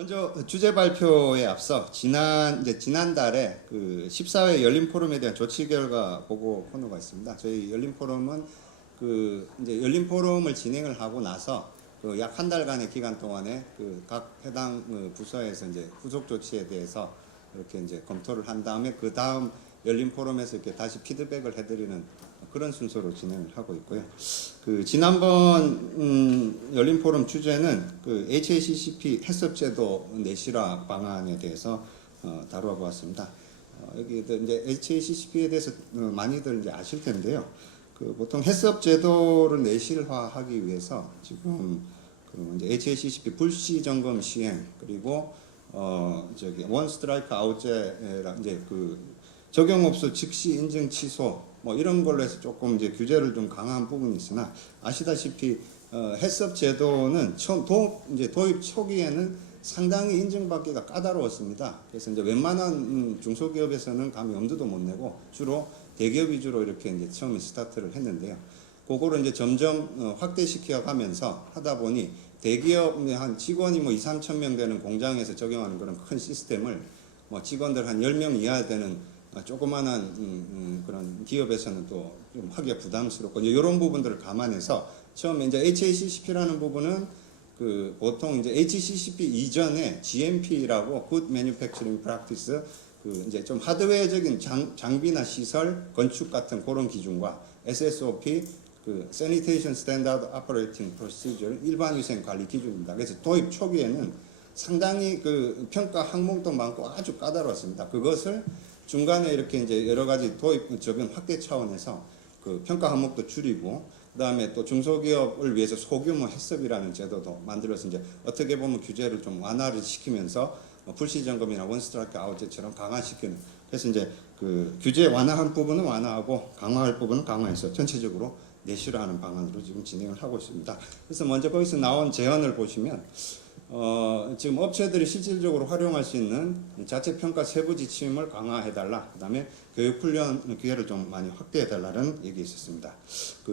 먼저 주제 발표에 앞서 지난달에 그 14회 열린 포럼에 대한 조치 결과 보고 코너가 있습니다. 저희 열린 포럼은 이제 열린 포럼을 진행을 하고 나서 약 한 달간의 기간 동안에 각 해당 부서에서 이제 후속 조치에 대해서 이렇게 이제 검토를 한 다음에 그 다음 열린 포럼에서 이렇게 다시 피드백을 해드리는 그런 순서로 진행을 하고 있고요. 지난번 열린 포럼 주제는 HACCP 해썹제도 내실화 방안에 대해서 다루어 보았습니다. 여기 이제 HACCP에 대해서 많이들 이제 아실 텐데요. 보통 해썹제도를 내실화하기 위해서 지금 이제 HACCP 불시 점검 시행 그리고 원 스트라이크 아웃제라 이제 적용 없어 즉시 인증 취소 뭐 이런 걸로 해서 조금 이제 규제를 좀 강화한 부분이 있으나 아시다시피 해썹 제도는 도입 초기에는 상당히 인증받기가 까다로웠습니다. 그래서 이제 웬만한 중소기업에서는 감히 엄두도 못 내고 주로 대기업 위주로 이렇게 이제 처음에 스타트를 했는데요. 그거를 이제 점점 확대시켜 가면서 하다 보니 대기업 한 직원이 뭐 2, 3천 명 되는 공장에서 적용하는 그런 큰 시스템을 뭐 직원들 한 10명 이하 되는 조그만한 그런 기업에서는 또 좀 하기가 부담스럽고 이제 이런 부분들을 감안해서 처음에 이제 HACCP라는 부분은 보통 이제 HACCP 이전에 GMP라고 Good Manufacturing Practice 이제 좀 하드웨어적인 장비나 시설, 건축 같은 그런 기준과 SSOP Sanitation Standard Operating Procedure 일반 위생 관리 기준입니다. 그래서 도입 초기에는 상당히 평가 항목도 많고 아주 까다로웠습니다. 그것을 중간에 이렇게 이제 여러 가지 도입 적용 확대 차원에서 평가 항목도 줄이고 그다음에 또 중소기업을 위해서 소규모 해썹이라는 제도도 만들어서 이제 어떻게 보면 규제를 좀 완화를 시키면서 불시 점검이나 원스트라이크 아웃제처럼 강화시키는 그래서 이제 규제 완화한 부분은 완화하고 강화할 부분은 강화해서 전체적으로 내실화하는 방안으로 지금 진행을 하고 있습니다. 그래서 먼저 거기서 나온 제안을 보시면 지금 업체들이 실질적으로 활용할 수 있는 자체 평가 세부 지침을 강화해달라. 그다음에 교육 훈련 기회를 좀 많이 확대해달라는 얘기 있었습니다.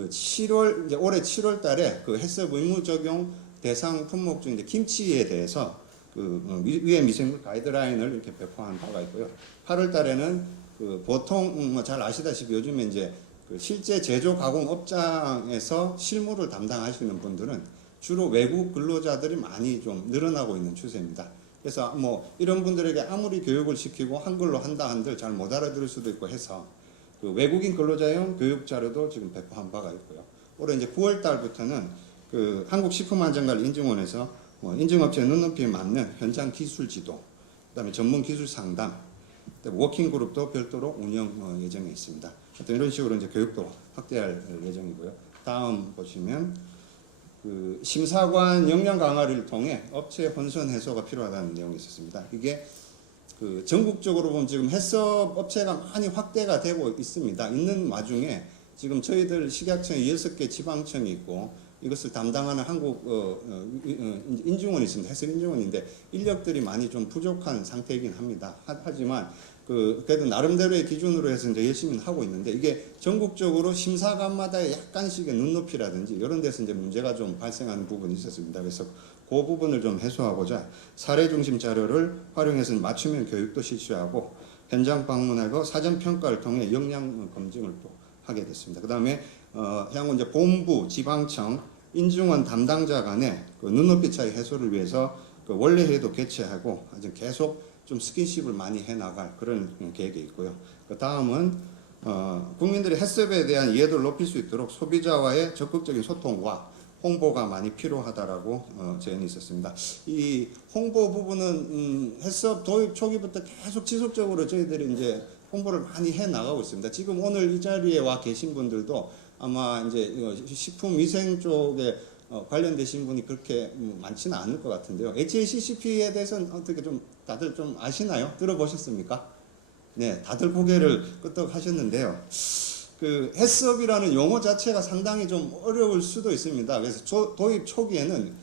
이제 올해 7월달에 해썹 의무 적용 대상 품목 중 이제 김치에 대해서 위해 미생물 가이드라인을 이렇게 배포한 바가 있고요. 8월달에는 보통 뭐 잘 아시다시피 요즘에 이제 실제 제조 가공 업장에서 실무를 담당하시는 분들은 주로 외국 근로자들이 많이 좀 늘어나고 있는 추세입니다. 그래서 뭐 이런 분들에게 아무리 교육을 시키고 한글로 한다 한들 잘 못 알아들을 수도 있고 해서 외국인 근로자용 교육 자료도 지금 배포한 바가 있고요. 올해 이제 9월 달부터는 한국식품안전관리인증원에서 인증업체 눈높이에 맞는 현장 기술 지도, 그다음에 전문 기술 상담, 워킹 그룹도 별도로 운영 예정에 있습니다. 하여튼 이런 식으로 이제 교육도 확대할 예정이고요. 다음 보시면 심사관 역량 강화를 통해 업체 혼선 해소가 필요하다는 내용이 있었습니다. 이게 전국적으로 보면 지금 해썹 업체가 많이 확대가 되고 있습니다. 있는 와중에 지금 저희들 식약청에 6개 지방청이 있고 이것을 담당하는 한국 인증원이 있습니다. 해썹 인증원인데 인력들이 많이 좀 부족한 상태이긴 합니다. 하지만 그래도 나름대로의 기준으로 해서 이제 열심히 하고 있는데 이게 전국적으로 심사관마다의 약간씩의 눈높이라든지 이런 데서 이제 문제가 좀 발생하는 부분이 있었습니다. 그래서 그 부분을 좀 해소하고자 사례 중심 자료를 활용해서 맞춤형 교육도 실시하고 현장 방문하고 사전 평가를 통해 역량 검증을 또 하게 됐습니다. 그다음에 향후 이제 본부, 지방청, 인증원 담당자 간의 눈높이 차이 해소를 위해서 원래회도 개최하고 아주 계속 좀 스킨십을 많이 해나갈 그런 계획이 있고요. 그 다음은 국민들의 해썹에 대한 이해도를 높일 수 있도록 소비자와의 적극적인 소통과 홍보가 많이 필요하다라고 제안이 있었습니다. 이 홍보 부분은 해썹 도입 초기부터 계속 지속적으로 저희들이 이제 홍보를 많이 해 나가고 있습니다. 지금 오늘 이 자리에 와 계신 분들도 아마 이제 식품 위생 쪽에 관련되신 분이 그렇게 많지는 않을 것 같은데요. HACCP에 대해서는 어떻게 좀 다들 좀 아시나요? 들어보셨습니까? 네, 다들 고개를 끄덕 하셨는데요. 해썹이라는 용어 자체가 상당히 좀 어려울 수도 있습니다. 그래서 도입 초기에는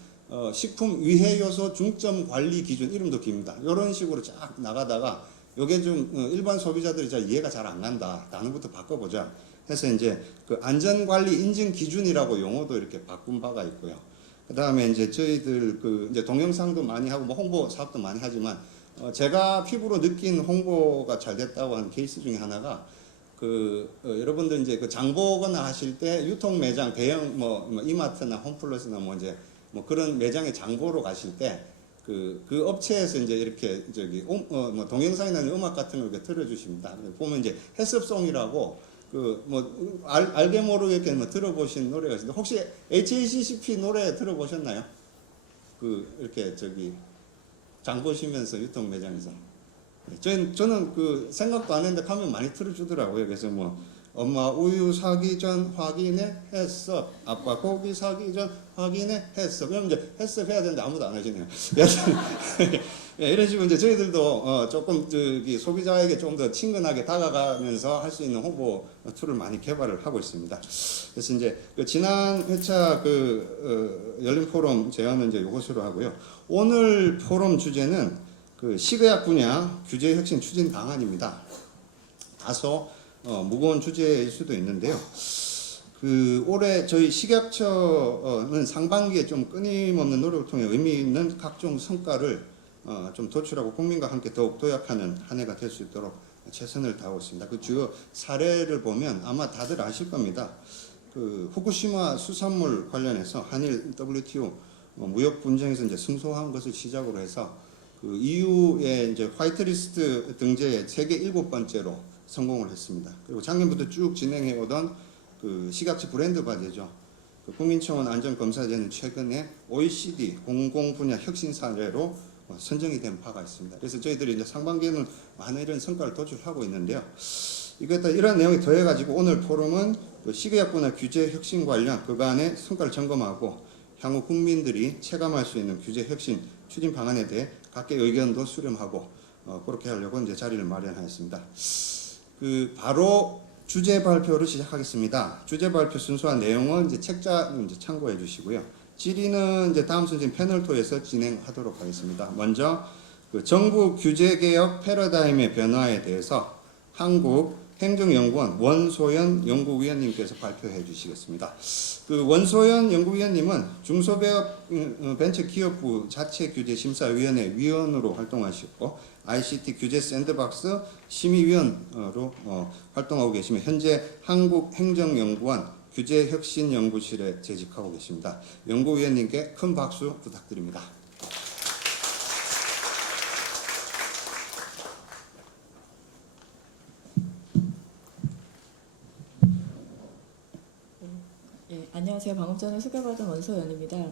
식품 위해 요소 중점 관리 기준 이름도 깁니다. 이런 식으로 쫙 나가다가 이게 좀 일반 소비자들이 잘 이해가 잘 안 간다. 단어부터 바꿔보자. 해서 이제 안전관리 인증 기준이라고 용어도 이렇게 바꾼 바가 있고요. 그다음에 이제 저희들 그 이제 동영상도 많이 하고 뭐 홍보 사업도 많이 하지만 제가 피부로 느낀 홍보가 잘 됐다고 하는 케이스 중에 하나가 여러분들 이제 그 장보거나 하실 때 유통 매장 대형 뭐 이마트나 홈플러스나 뭐 이제 뭐 그런 매장에 장보러 가실 때 그 업체에서 이제 이렇게 뭐 동영상이나 음악 같은 걸 이렇게 틀어주십니다. 보면 이제 해썹송이라고 알게 모르게 이렇게 뭐 들어보신 노래가 있는데 혹시 HACCP 노래 들어보셨나요? 이렇게 장 보시면서 유통 매장에서 저는 그 생각도 안 했는데 가면 많이 틀어주더라고요. 그래서 뭐 엄마 우유 사기 전 확인해 했어. 아빠 고기 사기 전 확인해 했어. 그럼 이제 했어 해야 되는데 아무도 안 하시네요. 예, 이런 식으로 이제 저희들도 조금 소비자에게 좀 더 친근하게 다가가면서 할 수 있는 홍보 툴을 많이 개발을 하고 있습니다. 그래서 이제 지난 회차 열린 포럼 제안은 이제 이것으로 하고요. 오늘 포럼 주제는 식의약 분야 규제 혁신 추진 방안입니다. 다소 무거운 주제일 수도 있는데요. 올해 저희 식약처는 상반기에 좀 끊임없는 노력을 통해 의미 있는 각종 성과를 좀 도출하고 국민과 함께 더욱 도약하는 한 해가 될 수 있도록 최선을 다하고 있습니다. 그 주요 사례를 보면 아마 다들 아실 겁니다. 후쿠시마 수산물 관련해서 한일 WTO 무역 분쟁에서 이제 승소한 것을 시작으로 해서 EU의 이제 화이트리스트 등재에 세계 7번째로 성공을 했습니다. 그리고 작년부터 쭉 진행해 오던 식약처 브랜드 과제죠. 국민청원 안전검사제는 최근에 OECD 공공 분야 혁신 사례로 선정이 된 바가 있습니다. 그래서 저희들이 이제 상반기에는 많은 이런 성과를 도출하고 있는데요. 이런 내용이 더해가지고 오늘 포럼은 식의약 분야 규제 혁신 관련 그간의 성과를 점검하고 향후 국민들이 체감할 수 있는 규제 혁신 추진 방안에 대해 각계 의견도 수렴하고 그렇게 하려고 이제 자리를 마련하였습니다. 바로 주제 발표를 시작하겠습니다. 주제 발표 순서와 내용은 이제 책자 이제 참고해 주시고요. 질의는 이제 다음 순서인 패널 토에서 진행하도록 하겠습니다. 먼저 정부 규제 개혁 패러다임의 변화에 대해서 한국행정연구원 원소연 연구위원님께서 발표해 주시겠습니다. 원소연 연구위원님은 중소기업 벤처기업부 자체규제심사위원회 위원으로 활동하셨고 ICT 규제 샌드박스 심의위원으로 활동하고 계시며 현재 한국행정연구원 규제혁신연구실에 재직하고 계십니다. 연구위원님께 큰 박수 부탁드립니다. 안녕하세요. 방금 전에 소개받은 원소연입니다.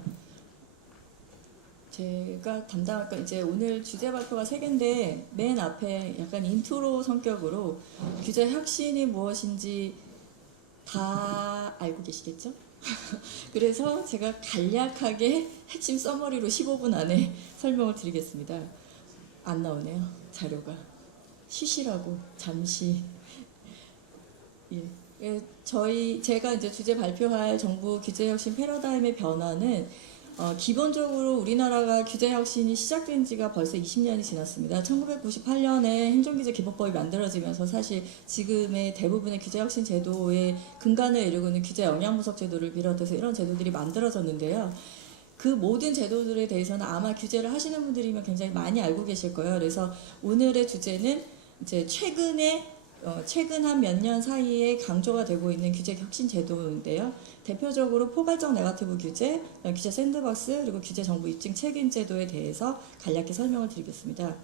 제가 담당할까 이제 오늘 주제 발표가 3개인데 맨 앞에 약간 인트로 성격으로 규제 혁신이 무엇인지 다 알고 계시겠죠? 그래서 제가 간략하게 핵심 서머리로 15분 안에 설명을 드리겠습니다. 안 나오네요. 자료가. 쉬시라고 잠시. 예. 제가 이제 주제 발표할 정부 규제혁신 패러다임의 변화는 기본적으로 우리나라가 규제혁신이 시작된 지가 벌써 20년이 지났습니다. 1998년에 행정규제기본법이 만들어지면서 사실 지금의 대부분의 규제혁신 제도의 근간을 이루고 있는 규제영향분석 제도를 비롯해서 이런 제도들이 만들어졌는데요. 그 모든 제도들에 대해서는 아마 규제를 하시는 분들이면 굉장히 많이 알고 계실 거예요. 그래서 오늘의 주제는 이제 최근 한 몇 년 사이에 강조가 되고 있는 규제 혁신 제도인데요. 대표적으로 포괄적 네거티브 규제, 규제 샌드박스, 그리고 규제 정부 입증 책임 제도에 대해서 간략히 설명을 드리겠습니다.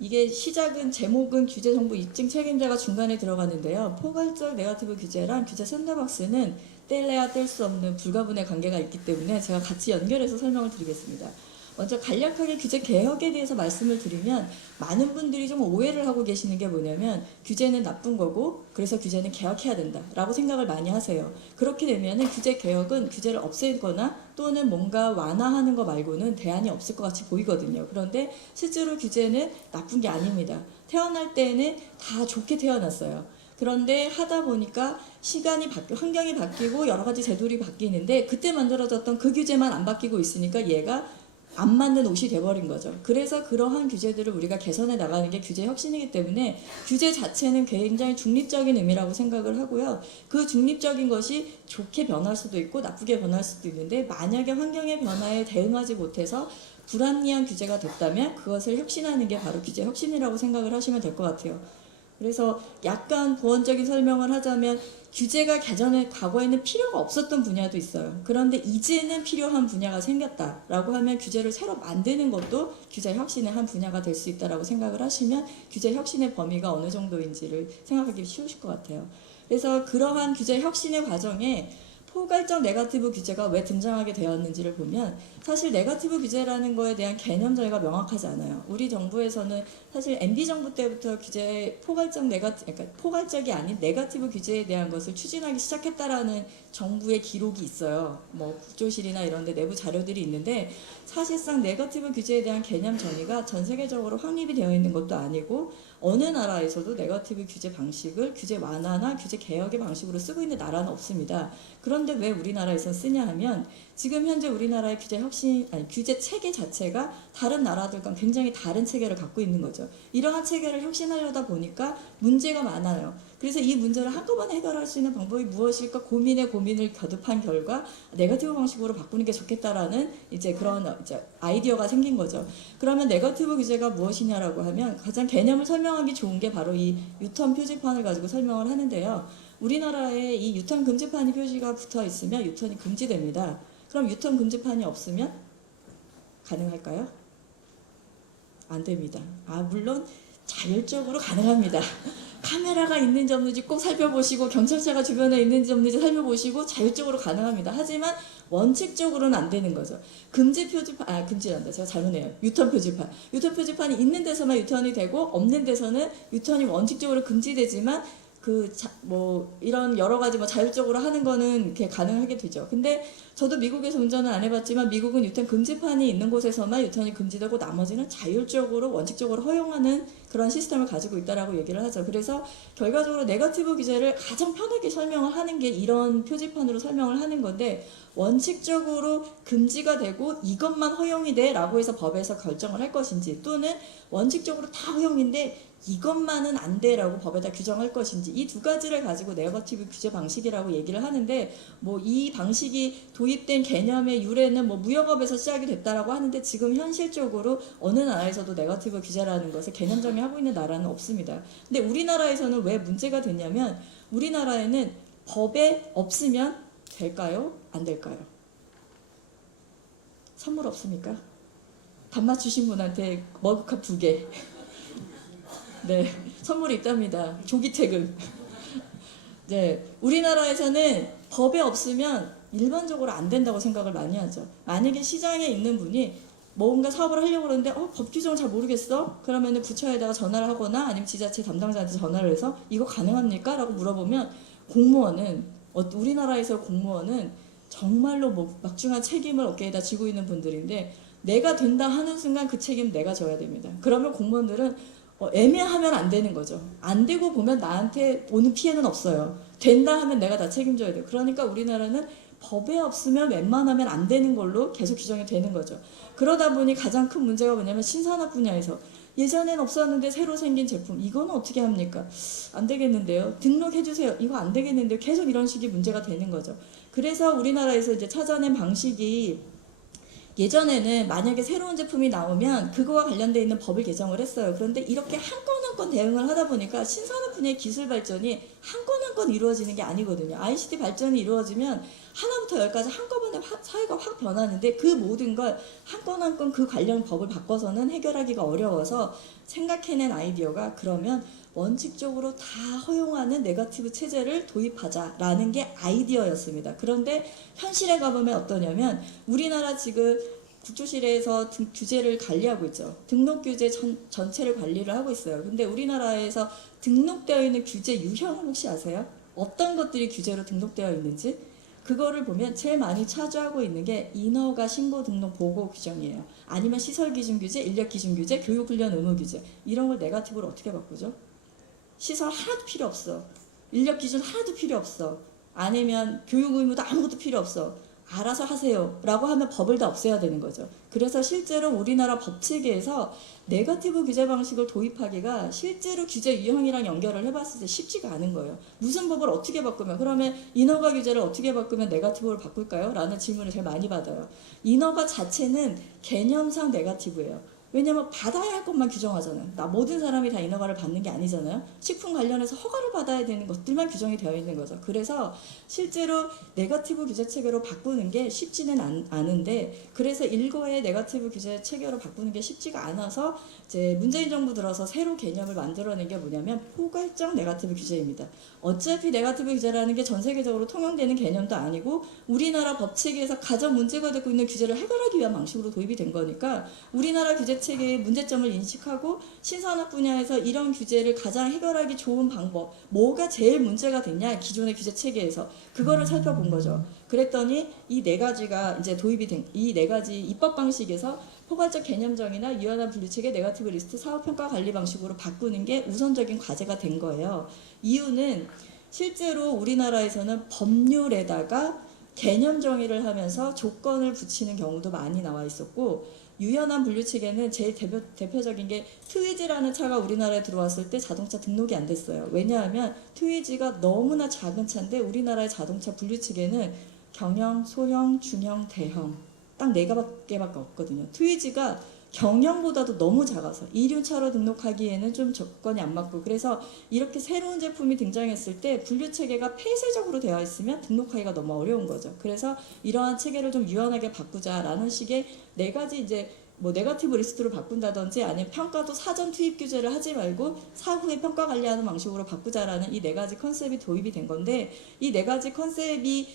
이게 제목은 규제 정부 입증 책임자가 중간에 들어가는데요. 포괄적 네거티브 규제랑 규제 샌드박스는 뗄래야 뗄 수 없는 불가분의 관계가 있기 때문에 제가 같이 연결해서 설명을 드리겠습니다. 먼저 간략하게 규제 개혁에 대해서 말씀을 드리면 많은 분들이 좀 오해를 하고 계시는 게 뭐냐면 규제는 나쁜 거고 그래서 규제는 개혁해야 된다라고 생각을 많이 하세요. 그렇게 되면 규제 개혁은 규제를 없애거나 또는 뭔가 완화하는 거 말고는 대안이 없을 것 같이 보이거든요. 그런데 실제로 규제는 나쁜 게 아닙니다. 태어날 때는 다 좋게 태어났어요. 그런데 하다 보니까 시간이 환경이 바뀌고 여러 가지 제도들이 바뀌는데 그때 만들어졌던 그 규제만 안 바뀌고 있으니까 얘가 안 맞는 옷이 돼버린 거죠. 그래서 그러한 규제들을 우리가 개선해 나가는 게 규제 혁신이기 때문에 규제 자체는 굉장히 중립적인 의미라고 생각을 하고요. 그 중립적인 것이 좋게 변할 수도 있고 나쁘게 변할 수도 있는데 만약에 환경의 변화에 대응하지 못해서 불합리한 규제가 됐다면 그것을 혁신하는 게 바로 규제 혁신이라고 생각을 하시면 될 것 같아요. 그래서 약간 보완적인 설명을 하자면 규제가 과거에는 필요가 없었던 분야도 있어요. 그런데 이제는 필요한 분야가 생겼다라고 하면 규제를 새로 만드는 것도 규제 혁신의 한 분야가 될 수 있다라고 생각을 하시면 규제 혁신의 범위가 어느 정도인지를 생각하기 쉬우실 것 같아요. 그래서 그러한 규제 혁신의 과정에 포괄적 네거티브 규제가 왜 등장하게 되었는지를 보면 사실 네거티브 규제라는 거에 대한 개념 자체가 명확하지 않아요. 우리 정부에서는 사실 MB 정부 때부터 규제 그러니까 포괄적이 아닌 네거티브 규제에 대한 것을 추진하기 시작했다라는 정부의 기록이 있어요. 뭐 국조실이나 이런 데 내부 자료들이 있는데 사실상 네거티브 규제에 대한 개념 정의가 전 세계적으로 확립이 되어 있는 것도 아니고 어느 나라에서도 네거티브 규제 방식을 규제 완화나 규제 개혁의 방식으로 쓰고 있는 나라는 없습니다. 그런데 왜 우리나라에서 쓰냐 하면 지금 현재 우리나라의 규제 체계 자체가 다른 나라들과 굉장히 다른 체계를 갖고 있는 거죠. 이러한 체계를 혁신하려다 보니까 문제가 많아요. 그래서 이 문제를 한꺼번에 해결할 수 있는 방법이 무엇일까 고민을 거듭한 결과 네거티브 방식으로 바꾸는 게 좋겠다라는 그런 아이디어가 생긴 거죠. 그러면 네거티브 규제가 무엇이냐라고 하면 가장 개념을 설명하기 좋은 게 바로 이 유턴 표지판을 가지고 설명을 하는데요. 우리나라에 이 유턴 금지판이 표시가 붙어 있으면 유턴이 금지됩니다. 그럼 유턴 금지판이 없으면 가능할까요? 안 됩니다. 물론 자율적으로 가능합니다. 카메라가 있는지 없는지 꼭 살펴보시고 경찰차가 주변에 있는지 없는지 살펴보시고 자율적으로 가능합니다. 하지만 원칙적으로는 안 되는 거죠. 금지란다. 제가 잘못해요. 유턴 표지판. 유턴 표지판이 있는 데서만 유턴이 되고 없는 데서는 유턴이 원칙적으로 금지되지만 이런 여러 가지 자율적으로 하는 거는 이렇게 가능하게 되죠. 근데 저도 미국에서 운전을 안 해봤지만 미국은 유턴 금지판이 있는 곳에서만 유턴이 금지되고 나머지는 자율적으로 원칙적으로 허용하는 그런 시스템을 가지고 있다라고 얘기를 하죠. 그래서 결과적으로 네거티브 규제를 가장 편하게 설명을 하는 게 이런 표지판으로 설명을 하는 건데 원칙적으로 금지가 되고 이것만 허용이 돼 라고 해서 법에서 결정을 할 것인지 또는 원칙적으로 다 허용인데 이것만은 안 돼라고 법에다 규정할 것인지 이 두 가지를 가지고 네거티브 규제 방식이라고 얘기를 하는데 이 방식이 도입된 개념의 유래는 무역업에서 시작이 됐다라고 하는데 지금 현실적으로 어느 나라에서도 네거티브 규제라는 것을 개념 정의하고 있는 나라는 없습니다. 근데 우리나라에서는 왜 문제가 됐냐면 우리나라에는 법에 없으면 될까요? 안 될까요? 선물 없습니까? 답 맞추신 분한테 머그컵 2개 네, 선물이 있답니다. 조기 퇴근. 네, 우리나라에서는 법에 없으면 일반적으로 안 된다고 생각을 많이 하죠. 만약에 시장에 있는 분이 뭔가 사업을 하려고 그러는데 법 규정을 잘 모르겠어? 그러면 부처에다가 전화를 하거나 아니면 지자체 담당자한테 전화를 해서 이거 가능합니까? 라고 물어보면 우리나라에서 공무원은 정말로 막중한 책임을 어깨에다 지고 있는 분들인데 내가 된다 하는 순간 그 책임 내가 져야 됩니다. 그러면 공무원들은 애매하면 안 되는 거죠. 안 되고 보면 나한테 오는 피해는 없어요. 된다 하면 내가 다 책임져야 돼요. 그러니까 우리나라는 법에 없으면 웬만하면 안 되는 걸로 계속 규정이 되는 거죠. 그러다 보니 가장 큰 문제가 뭐냐면 신산업 분야에서 예전엔 없었는데 새로 생긴 제품 이거는 어떻게 합니까? 안 되겠는데요. 등록해주세요. 이거 안 되겠는데요. 계속 이런 식의 문제가 되는 거죠. 그래서 우리나라에서 찾아낸 방식이 예전에는 만약에 새로운 제품이 나오면 그거와 관련되어 있는 법을 개정을 했어요. 그런데 이렇게 한 건 한 건 대응을 하다 보니까 신산업 분야의 기술 발전이 한 건 한 건 이루어지는 게 아니거든요. ICT 발전이 이루어지면 하나부터 열까지 한꺼번에 사회가 확 변하는데 그 모든 걸 한 건 한 건 그 관련 법을 바꿔서는 해결하기가 어려워서 생각해낸 아이디어가 그러면 원칙적으로 다 허용하는 네거티브 체제를 도입하자라는 게 아이디어였습니다. 그런데 현실에 가보면 어떠냐면 우리나라 지금 국조실에서 규제를 관리하고 있죠. 등록 규제 전체를 관리를 하고 있어요. 근데 우리나라에서 등록되어 있는 규제 유형은 혹시 아세요? 어떤 것들이 규제로 등록되어 있는지? 그거를 보면 제일 많이 차지하고 있는 게 인허가 신고 등록 보고 규정이에요. 아니면 시설 기준 규제, 인력 기준 규제, 교육 훈련 의무 규제. 이런 걸 네거티브로 어떻게 바꾸죠? 시설 하나도 필요 없어. 인력 기준 하나도 필요 없어. 아니면 교육 의무도 아무것도 필요 없어. 알아서 하세요 라고 하면 법을 다 없애야 되는 거죠. 그래서 실제로 우리나라 법 체계에서 네거티브 규제 방식을 도입하기가 실제로 규제 유형이랑 연결을 해봤을 때 쉽지가 않은 거예요. 무슨 법을 어떻게 바꾸면, 그러면 인허가 규제를 어떻게 바꾸면 네거티브를 바꿀까요? 라는 질문을 제일 많이 받아요. 인허가 자체는 개념상 네거티브예요. 왜냐면 받아야 할 것만 규정하잖아요. 모든 사람이 다 인허가를 받는 게 아니잖아요. 식품 관련해서 허가를 받아야 되는 것들만 규정이 되어 있는 거죠. 그래서 실제로 네거티브 규제 체계로 바꾸는 게 쉽지는 않은데, 그래서 일거의 네거티브 규제 체계로 바꾸는 게 쉽지가 않아서 이제 문재인 정부 들어서 새로 개념을 만들어낸 게 뭐냐면 포괄적 네거티브 규제입니다. 어차피 네거티브 규제라는 게 전 세계적으로 통용되는 개념도 아니고 우리나라 법 체계에서 가장 문제가 되고 있는 규제를 해결하기 위한 방식으로 도입이 된 거니까 우리나라 규제 체계의 문제점을 인식하고 신산업 분야에서 이런 규제를 가장 해결하기 좋은 방법, 뭐가 제일 문제가 됐냐 기존의 규제 체계에서 그거를 살펴본 거죠. 그랬더니 이 네 가지가 이제 도입이 된 이 네 가지 입법 방식에서 포괄적 개념정의나 유연한 분류체계 네거티브 리스트 사업평가 관리 방식으로 바꾸는 게 우선적인 과제가 된 거예요. 이유는 실제로 우리나라에서는 법률에다가 개념 정의를 하면서 조건을 붙이는 경우도 많이 나와 있었고, 유연한 분류체계는 제일 대표적인 게 트위지라는 차가 우리나라에 들어왔을 때 자동차 등록이 안 됐어요. 왜냐하면 트위지가 너무나 작은 차인데 우리나라의 자동차 분류체계는 경영, 소형, 중형, 대형 딱 4개밖에 없거든요. 트위지가 경영보다도 너무 작아서 이륜차로 등록하기에는 좀 조건이 안 맞고, 그래서 이렇게 새로운 제품이 등장했을 때 분류체계가 폐쇄적으로 되어 있으면 등록하기가 너무 어려운 거죠. 그래서 이러한 체계를 좀 유연하게 바꾸자라는 식의 네 가지 이제 뭐 네거티브 리스트로 바꾼다든지 아니면 평가도 사전 투입 규제를 하지 말고 사후에 평가 관리하는 방식으로 바꾸자라는 이 네 가지 컨셉이 도입이 된 건데, 이 네 가지 컨셉이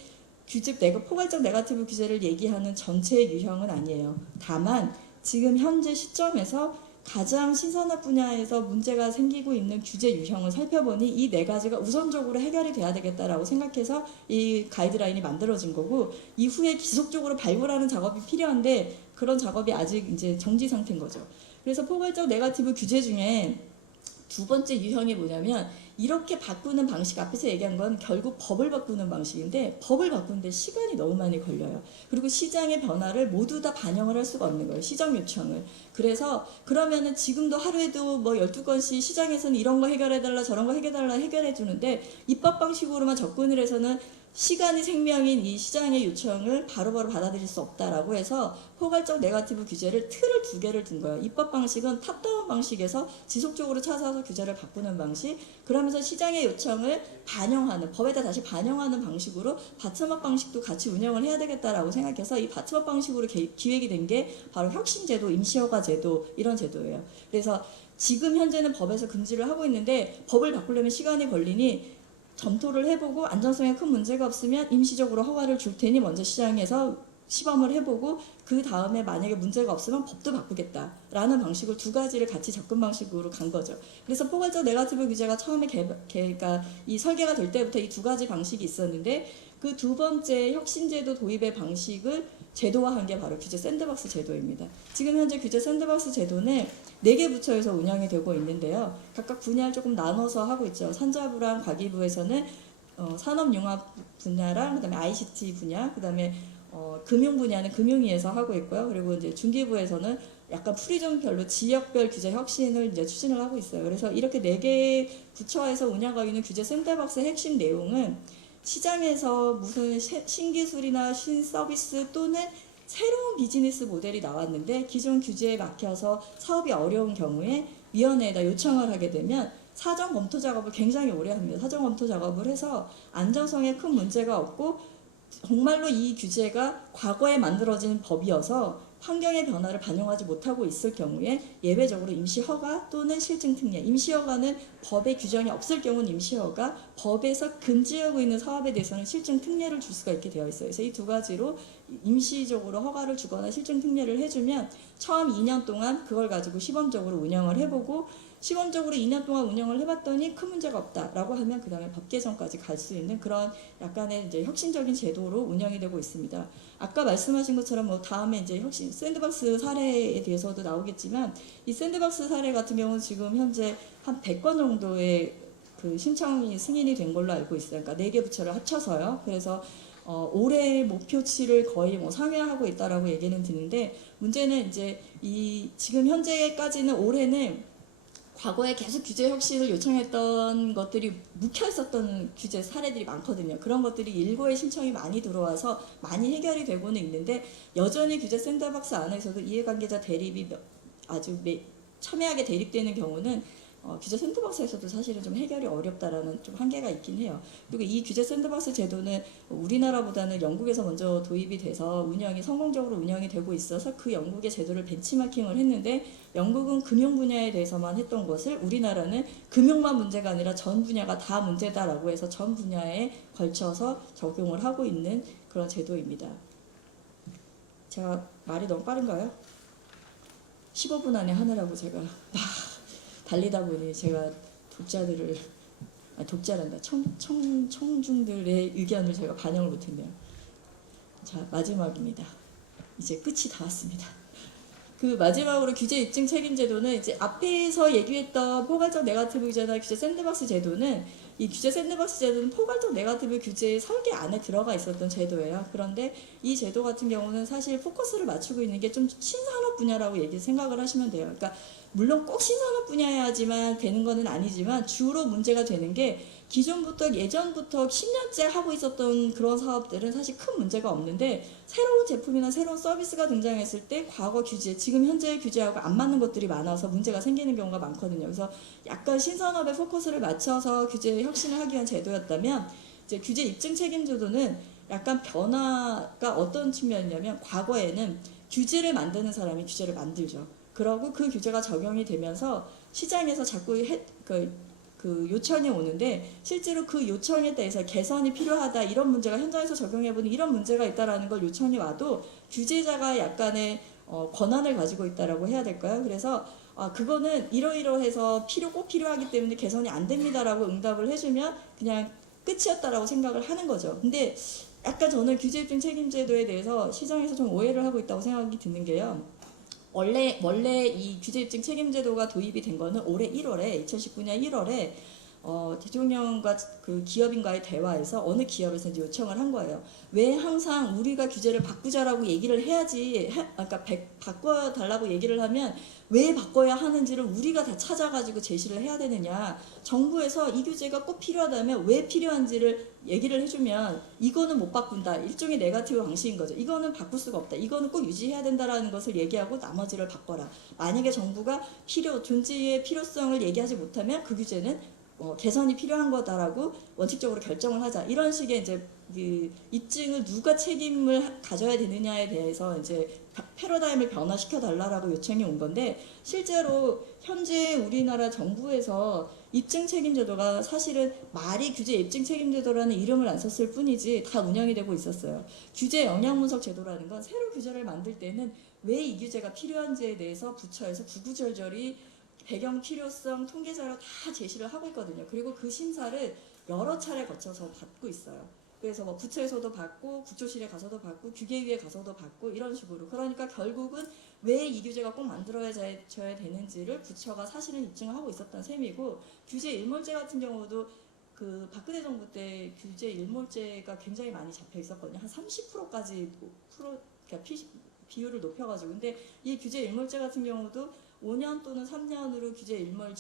포괄적 네거티브 규제를 얘기하는 전체 유형은 아니에요. 다만 지금 현재 시점에서 가장 신산업 분야에서 문제가 생기고 있는 규제 유형을 살펴보니 이 네 가지가 우선적으로 해결이 돼야 되겠다라고 생각해서 이 가이드라인이 만들어진 거고, 이후에 지속적으로 발굴하는 작업이 필요한데 그런 작업이 아직 이제 정지 상태인 거죠. 그래서 포괄적 네거티브 규제 중에 두 번째 유형이 뭐냐면, 이렇게 바꾸는 방식, 앞에서 얘기한 건 결국 법을 바꾸는 방식인데 법을 바꾸는데 시간이 너무 많이 걸려요. 그리고 시장의 변화를 모두 다 반영을 할 수가 없는 거예요. 시정 요청을. 그래서 그러면은 지금도 하루에도 뭐 12건씩 시장에서는 이런 거 해결해달라 저런 거 해결해달라 해결해 주는데 입법 방식으로만 접근을 해서는 시간이 생명인 이 시장의 요청을 바로바로 받아들일 수 없다라고 해서 포괄적 네거티브 규제를 틀을 2개를 둔 거예요. 입법 방식은 탑다운 방식에서 지속적으로 찾아서 규제를 바꾸는 방식, 그러면서 시장의 요청을 반영하는, 법에다 다시 반영하는 방식으로 바텀업 방식도 같이 운영을 해야 되겠다라고 생각해서 이 바텀업 방식으로 기획이 된 게 바로 혁신제도, 임시허가 제도 이런 제도예요. 그래서 지금 현재는 법에서 금지를 하고 있는데 법을 바꾸려면 시간이 걸리니 검토를 해보고 안전성에 큰 문제가 없으면 임시적으로 허가를 줄 테니 먼저 시장에서 시범을 해보고 그 다음에 만약에 문제가 없으면 법도 바꾸겠다라는 방식을 2가지를 같이 접근 방식으로 간 거죠. 그래서 포괄적 네거티브 규제가 처음에 그러니까 이 설계가 될 때부터 이 2가지 방식이 있었는데, 그 두 번째 혁신제도 도입의 방식을 제도화한 게 바로 규제 샌드박스 제도입니다. 지금 현재 규제 샌드박스 제도는 4개 부처에서 운영이 되고 있는데요. 각각 분야를 조금 나눠서 하고 있죠. 산자부랑 과기부에서는 산업융합 분야랑 그다음에 ICT 분야, 그다음에 금융 분야는 금융위에서 하고 있고요. 그리고 이제 중기부에서는 약간 프리존별로 지역별 규제 혁신을 이제 추진을 하고 있어요. 그래서 이렇게 4개 부처에서 운영하고 있는 규제 샌드박스의 핵심 내용은 시장에서 무슨 신기술이나 신서비스 또는 새로운 비즈니스 모델이 나왔는데 기존 규제에 막혀서 사업이 어려운 경우에 위원회에다 요청을 하게 되면 사전 검토 작업을 굉장히 오래 합니다. 사전 검토 작업을 해서 안정성에 큰 문제가 없고 정말로 이 규제가 과거에 만들어진 법이어서 환경의 변화를 반영하지 못하고 있을 경우에 예외적으로 임시허가 또는 실증특례, 임시허가는 법에 규정이 없을 경우는 임시허가, 법에서 금지하고 있는 사업에 대해서는 실증특례를 줄 수가 있게 되어 있어요. 그래서 이 2가지로 임시적으로 허가를 주거나 실증특례를 해주면 처음 2년 동안 그걸 가지고 시범적으로 운영을 해보고 시범적으로 2년 동안 운영을 해봤더니 큰 문제가 없다라고 하면 그 다음에 법 개정까지 갈 수 있는 그런 약간의 이제 혁신적인 제도로 운영이 되고 있습니다. 아까 말씀하신 것처럼 뭐 다음에 이제 혁신 샌드박스 사례에 대해서도 나오겠지만 이 샌드박스 사례 같은 경우는 지금 현재 한 100건 정도의 그 신청이 승인이 된 걸로 알고 있어요. 그러니까 4개 부처를 합쳐서요. 그래서 올해 목표치를 거의 뭐 상회하고 있다라고 얘기는 드는데 문제는 이제 이 지금 현재까지는 올해는 과거에 계속 규제 혁신을 요청했던 것들이 묵혀 있었던 규제 사례들이 많거든요. 그런 것들이 일고의 신청이 많이 들어와서 많이 해결이 되고는 있는데 여전히 규제 샌드박스 안에서도 이해관계자 대립이 아주 첨예하게 대립되는 경우는 규제 샌드박스에서도 사실은 좀 해결이 어렵다라는 좀 한계가 있긴 해요. 그리고 이 규제 샌드박스 제도는 우리나라보다는 영국에서 먼저 도입이 돼서 성공적으로 운영이 되고 있어서 그 영국의 제도를 벤치마킹을 했는데 영국은 금융 분야에 대해서만 했던 것을 우리나라는 금융만 문제가 아니라 전 분야가 다 문제다라고 해서 전 분야에 걸쳐서 적용을 하고 있는 그런 제도입니다. 제가 말이 너무 빠른가요? 15분 안에 하느라고 제가 달리다 보니 제가 청중들의 의견을 제가 반영을 못했네요. 자, 마지막입니다. 이제 끝이 다 왔습니다. 그 마지막으로 규제 입증 책임 제도는 이제 앞에서 얘기했던 포괄적 네거티브 규제나 규제 샌드박스 제도는 이 규제 샌드박스 제도는 포괄적 네거티브 규제 설계 안에 들어가 있었던 제도예요. 그런데 이 제도 같은 경우는 사실 포커스를 맞추고 있는 게 좀 신산업 분야라고 생각을 하시면 돼요. 그러니까 물론 꼭 신산업 분야야지만 되는 거는 아니지만 주로 문제가 되는 게 예전부터 10년째 하고 있었던 그런 사업들은 사실 큰 문제가 없는데 새로운 제품이나 새로운 서비스가 등장했을 때 과거 규제, 지금 현재의 규제하고 안 맞는 것들이 많아서 문제가 생기는 경우가 많거든요. 그래서 약간 신산업에 포커스를 맞춰서 규제 혁신을 하기 위한 제도였다면 이제 규제 입증 책임 제도는 약간 변화가 어떤 측면이냐면 과거에는 규제를 만드는 사람이 규제를 만들죠. 그러고 그 규제가 적용이 되면서 시장에서 자꾸 그 요청이 오는데 실제로 그 요청에 대해서 개선이 필요하다 이런 문제가 현장에서 적용해보는 이런 문제가 있다라는 걸 요청이 와도 규제자가 약간의 권한을 가지고 있다라고 해야 될까요? 그래서 그거는 이러이러해서 꼭 필요하기 때문에 개선이 안 됩니다라고 응답을 해주면 그냥 끝이었다라고 생각을 하는 거죠. 근데 약간 저는 규제 입증 책임제도에 대해서 시장에서 좀 오해를 하고 있다고 생각이 드는 게요. 원래 이 규제 입증 책임제도가 도입이 된 거는 올해 1월에 2019년 1월에 대통령과 그 기업인과의 대화에서 어느 기업에서 이제 요청을 한 거예요. 왜 항상 우리가 규제를 바꾸자라고 얘기를 해야지, 그러니까 바꿔달라고 얘기를 하면 왜 바꿔야 하는지를 우리가 다 찾아가지고 제시를 해야 되느냐. 정부에서 이 규제가 꼭 필요하다면 왜 필요한지를 얘기를 해주면 이거는 못 바꾼다. 일종의 네거티브 방식인 거죠. 이거는 바꿀 수가 없다. 이거는 꼭 유지해야 된다라는 것을 얘기하고 나머지를 바꿔라. 만약에 정부가 존재의 필요성을 얘기하지 못하면 그 규제는 개선이 필요한 거다라고 원칙적으로 결정을 하자. 이런 식의 이제 그 입증을 누가 책임을 가져야 되느냐에 대해서 이제 패러다임을 변화시켜 달라라고 요청이 온 건데 실제로 현재 우리나라 정부에서 입증 책임제도가 사실은 말이 규제 입증 책임제도라는 이름을 안 썼을 뿐이지 다 운영이 되고 있었어요. 규제 영향분석 제도라는 건 새로 규제를 만들 때는 왜 이 규제가 필요한지에 대해서 부처에서 구구절절히 배경 필요성 통계 자료 다 제시를 하고 있거든요. 그리고 그 심사를 여러 차례 거쳐서 받고 있어요. 그래서 뭐 부처에서도 받고 국조실에 가서도 받고 규계위에 가서도 받고 이런 식으로. 그러니까 결국은 왜 이 규제가 꼭 만들어져야 되는지를 부처가 사실은 입증을 하고 있었던 셈이고 규제 일몰제 같은 경우도 그 박근혜 정부 때 규제 일몰제가 굉장히 많이 잡혀 있었거든요. 한 30%까지 그러니까 비율을 높여가지고. 근데 이 규제 일몰제 같은 경우도 5년 또는 3년으로 규제 일몰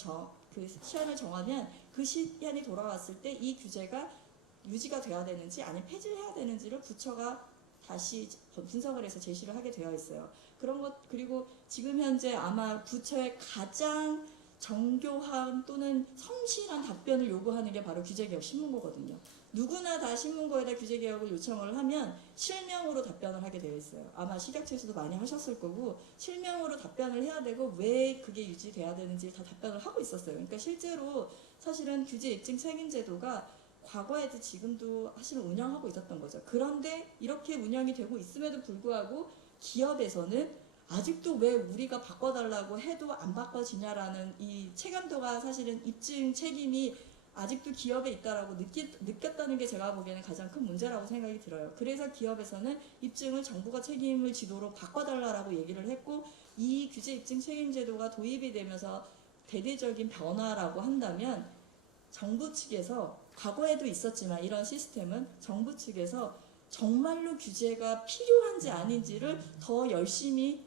그 시한을 정하면 그 시한이 돌아왔을 때 이 규제가 유지가 돼야 되는지 아니면 폐지해야 되는지를 부처가 다시 분석을 해서 제시를 하게 되어 있어요. 그런 것 그리고 지금 현재 아마 부처의 가장 정교한 또는 성실한 답변을 요구하는 게 바로 규제개혁 신문고거든요. 누구나 다 신문고에다 규제개혁을 요청을 하면 실명으로 답변을 하게 되어 있어요. 아마 식약처에서도 많이 하셨을 거고 실명으로 답변을 해야 되고 왜 그게 유지돼야 되는지 다 답변을 하고 있었어요. 그러니까 실제로 사실은 규제 입증 책임제도가 과거에도 지금도 사실은 운영하고 있었던 거죠. 그런데 이렇게 운영이 되고 있음에도 불구하고 기업에서는 아직도 왜 우리가 바꿔달라고 해도 안 바꿔지냐라는 이 체감도가 사실은 입증 책임이 아직도 기업에 있다라고 느꼈다는 게 제가 보기에는 가장 큰 문제라고 생각이 들어요. 그래서 기업에서는 입증을 정부가 책임을 지도록 바꿔달라고 얘기를 했고 이 규제 입증 책임 제도가 도입이 되면서 대대적인 변화라고 한다면 정부 측에서 과거에도 있었지만 이런 시스템은 정부 측에서 정말로 규제가 필요한지 아닌지를 더 열심히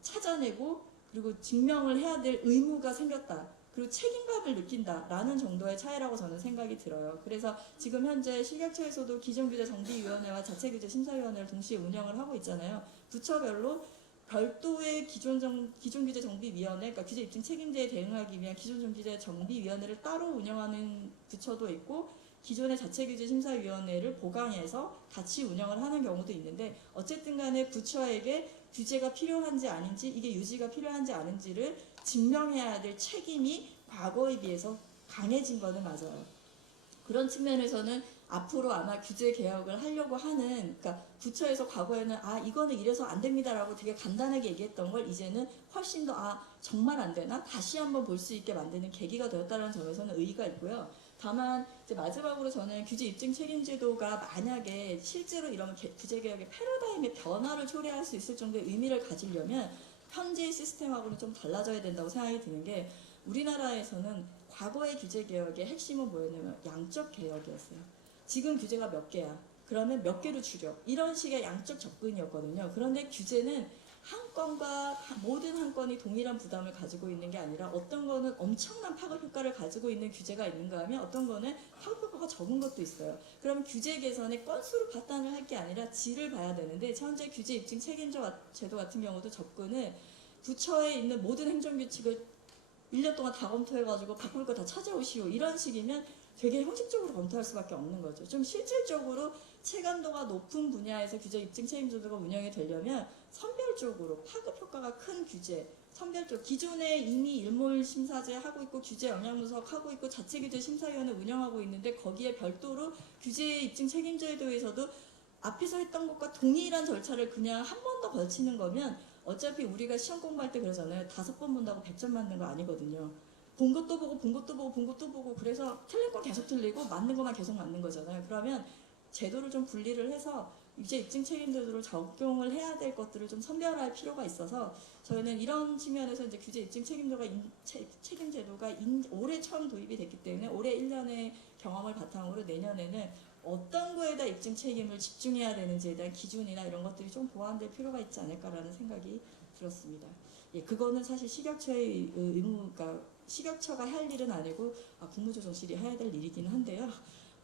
찾아내고 그리고 증명을 해야 될 의무가 생겼다. 그리고 책임감을 느낀다라는 정도의 차이라고 저는 생각이 들어요. 그래서 지금 현재 식약처에서도 기존규제정비위원회와 자체규제심사위원회를 동시에 운영을 하고 있잖아요. 부처별로 별도의 기존규제정비위원회, 그러니까 규제 입증 책임제에 대응하기 위한 기존규제정비위원회를 따로 운영하는 부처도 있고 기존의 자체규제심사위원회를 보강해서 같이 운영을 하는 경우도 있는데 어쨌든 간에 부처에게 규제가 필요한지 아닌지 이게 유지가 필요한지 아닌지를 증명해야 될 책임이 과거에 비해서 강해진 거는 맞아요. 그런 측면에서는 앞으로 아마 규제 개혁을 하려고 하는, 그러니까 부처에서 과거에는 이거는 이래서 안 됩니다라고 되게 간단하게 얘기했던 걸 이제는 훨씬 더 정말 안 되나? 다시 한번 볼 수 있게 만드는 계기가 되었다는 점에서는 의의가 있고요. 다만 이제 마지막으로 저는 규제 입증 책임제도가 만약에 실제로 이런 규제 개혁의 패러다임의 변화를 초래할 수 있을 정도의 의미를 가지려면 현재의 시스템하고는 좀 달라져야 된다고 생각이 드는 게 우리나라에서는 과거의 규제 개혁의 핵심은 뭐였냐면 양적 개혁이었어요. 지금 규제가 몇 개야. 그러면 몇 개로 줄여. 이런 식의 양적 접근이었거든요. 그런데 규제는 한 건과 모든 한 건이 동일한 부담을 가지고 있는 게 아니라 어떤 거는 엄청난 파급 효과를 가지고 있는 규제가 있는가 하면 어떤 거는 파급 효과가 적은 것도 있어요. 그러면 규제 개선의 건수로 판단을 할 게 아니라 질을 봐야 되는데 현재 규제 입증 책임제 제도 같은 경우도 접근은 부처에 있는 모든 행정규칙을 1년 동안 다 검토해가지고 바꿀 거 다 찾아오시오 이런 식이면 되게 형식적으로 검토할 수밖에 없는 거죠. 좀 실질적으로 체감도가 높은 분야에서 규제 입증 책임제도가 운영이 되려면 선별적으로 파급 효과가 큰 규제, 선별적 기존에 이미 일몰 심사제 하고 있고 규제 영향분석 하고 있고 자체규제 심사위원회 운영하고 있는데 거기에 별도로 규제 입증 책임제도에서도 앞에서 했던 것과 동일한 절차를 그냥 한 번 더 걸치는 거면 어차피 우리가 시험 공부할 때 그러잖아요. 5번 본다고 100점 맞는 거 아니거든요. 본 것도 보고 본 것도 보고 본 것도 보고 그래서 틀린 거 계속 틀리고 맞는 것만 계속 맞는 거잖아요. 그러면 제도를 좀 분리를 해서 규제 입증 책임제도를 적용을 해야 될 것들을 좀 선별할 필요가 있어서 저희는 이런 측면에서 이제 규제 입증 책임제도가 올해 처음 도입이 됐기 때문에 올해 1년의 경험을 바탕으로 내년에는 어떤 거에다 입증 책임을 집중해야 되는지에 대한 기준이나 이런 것들이 좀 보완될 필요가 있지 않을까라는 생각이 들었습니다. 예, 그거는 사실 식약처의 의무, 그러니까 식약처가 할 일은 아니고 국무조정실이 해야 될 일이기는 한데요.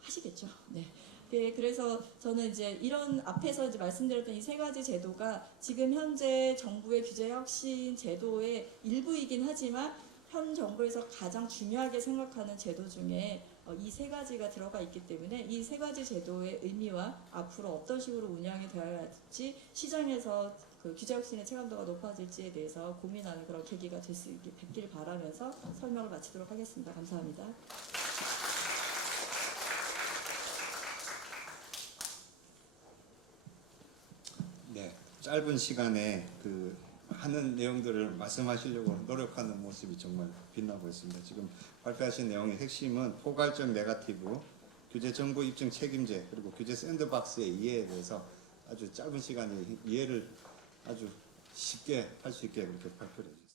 하시겠죠. 네. 네, 그래서 저는 이제 이런 앞에서 이제 말씀드렸던 이 3가지 제도가 지금 현재 정부의 규제 혁신 제도의 일부이긴 하지만 현 정부에서 가장 중요하게 생각하는 제도 중에 이 3가지가 들어가 있기 때문에 이 3가지 제도의 의미와 앞으로 어떤 식으로 운영이 되어야 할지 시장에서 그 규제 혁신의 체감도가 높아질지에 대해서 고민하는 그런 계기가 될 수 있길 바라면서 설명을 마치도록 하겠습니다. 감사합니다. 네, 짧은 시간에 하는 내용들을 말씀하시려고 노력하는 모습이 정말 빛나고 있습니다. 지금 발표하신 내용의 핵심은 포괄적 네거티브, 규제 정보 입증 책임제, 그리고 규제 샌드박스의 이해에 대해서 아주 짧은 시간에 이해를 아주 쉽게 할 수 있게 그렇게 발표를 해주셨습니다.